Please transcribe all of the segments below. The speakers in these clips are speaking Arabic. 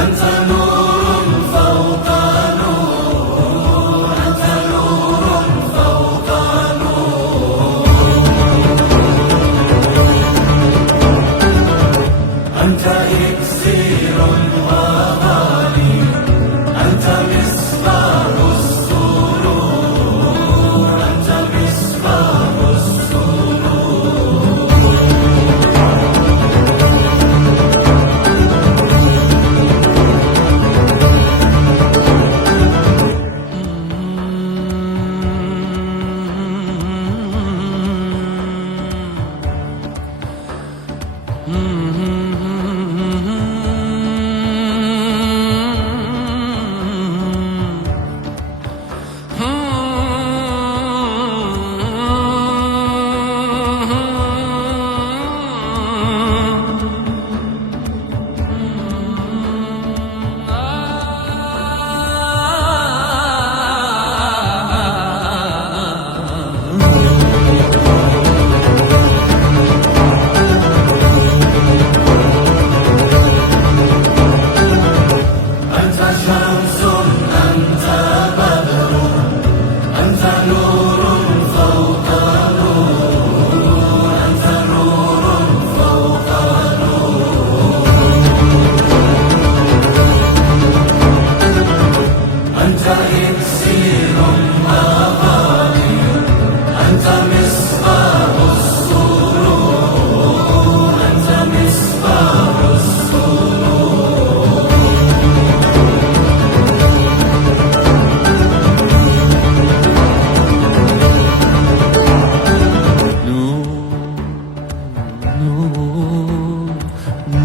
أنت نور فوق نور، أنت نور فوق نور، أنت إكسير وغالي، أنت مصباح السرور، أنت مصباح السرور.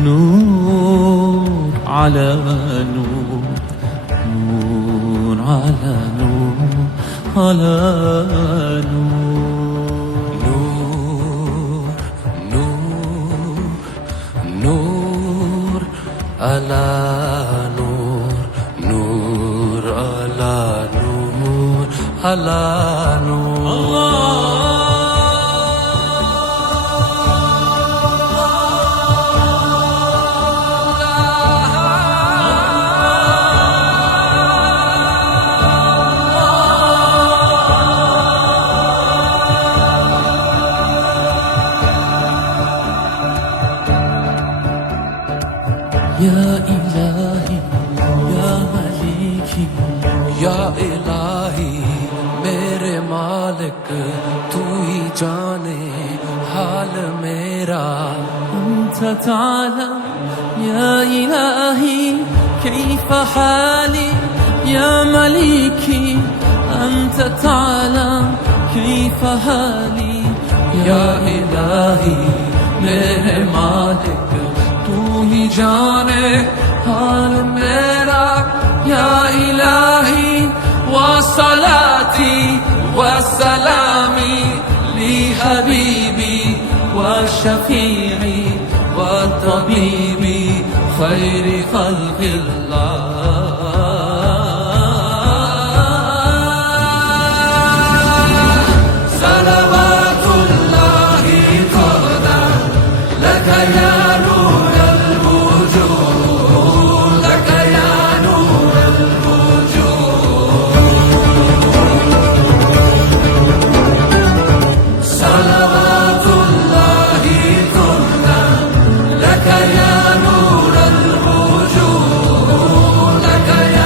نور على نور، نور على نور على نور، نور نور نور على نور، نور على نور على نور. يا إلهي يا مالكي या इलाही मेरे मालिक तू ही जाने हाल मेरा. أنت تعلم يا إلهي كيف حالي، يا مليكي أنت تعلم كيف حالي. या इलाही मेरे मालिक तू ही जाने हाल मेरा. या इलाही वसलाती वसलामी لحبيبي وشفيعي وطبيبي خير خلق الله. صلوات الله تهدى لك يا نور الوجود، لك يا نور الوجود. صلوات الله تهدى لك يا نور الوجود، لك يا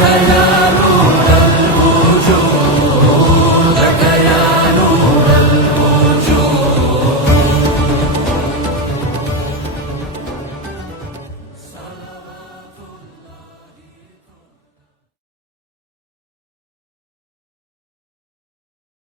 لك يا